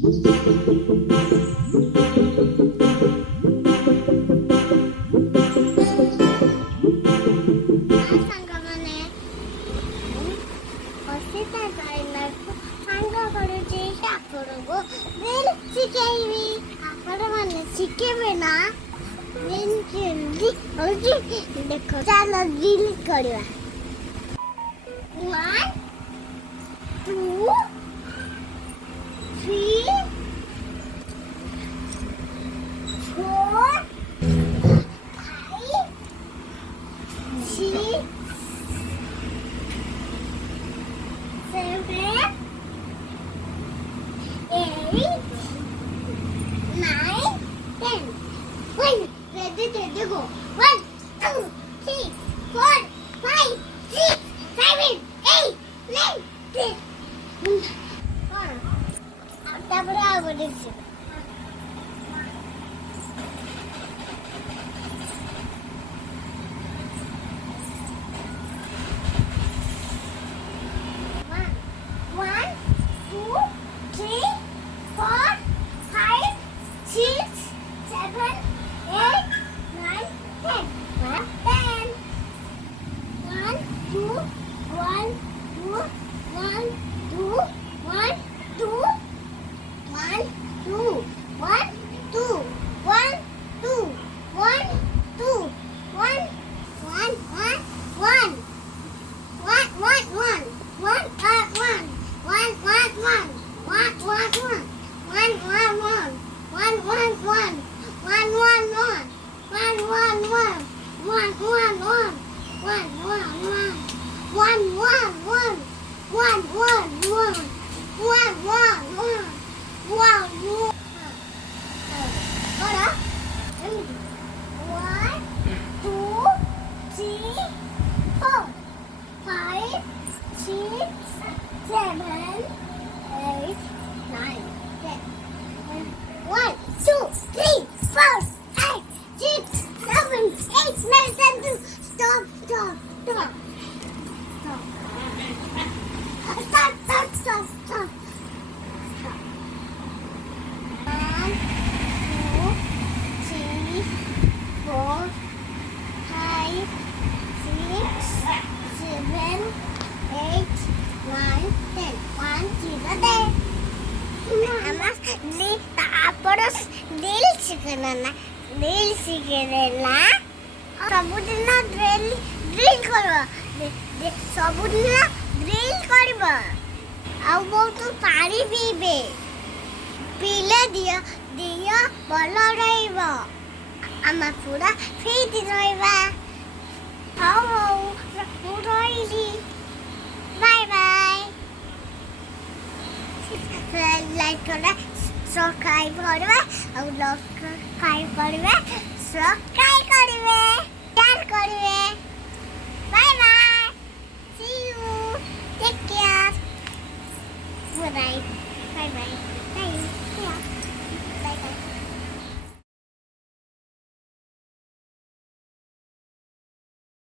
ସାଙ୍ଗମାନେ ହର୍ଷିତା ଡ୍ରାଇଭରକୁ ସାଙ୍ଗ କରୁଛି ଆପଣଙ୍କୁ ରିଲ୍ ଶିଖେଇବି। ଆପଣମାନେ ଶିଖେଇବେ ନା? କେମିତି ହଉଛି ଦେଖ, ଚାଲ ରିଲ୍ କରିବା। 1 2 3 4 5 6 7 8 9 10. One, ready, go. 1 2 3 4 5 6 7 8 9 10. তারপরে আবার দেখছি। One, 2 3 4 5 6 7 8 9 10. 10. 1 2 1 2 1 2 1 2 1 2 1 2 1 2 1 2 1 1 1 1 1 1 1 ସବୁଦିନ ଡ୍ରିଲ୍ କରିବ। ଆଉ ବହୁତ ପାଣି ପିଇବେ। ପିଇଲେ ଦେହ ଭଲ ରହିବ। ଆମେ ପୁରା ଫିଟ୍ ରହିବା। ହଉ ମୁଁ ରହିଲି। Bye bye. ଲାଇକ୍ କରେ, ସବସ୍କ୍ରାଇବ୍ କରିବେ, ଆଉ ସବସ୍କ୍ରାଇବ୍ କରିବେ, ସବସ୍କ୍ରାଇବ୍ କରିବେ, ସେୟାର କରିବେ। Bye bye. See you. Take care. Bye bye. Bye bye. Bye. Yeah. Bye bye.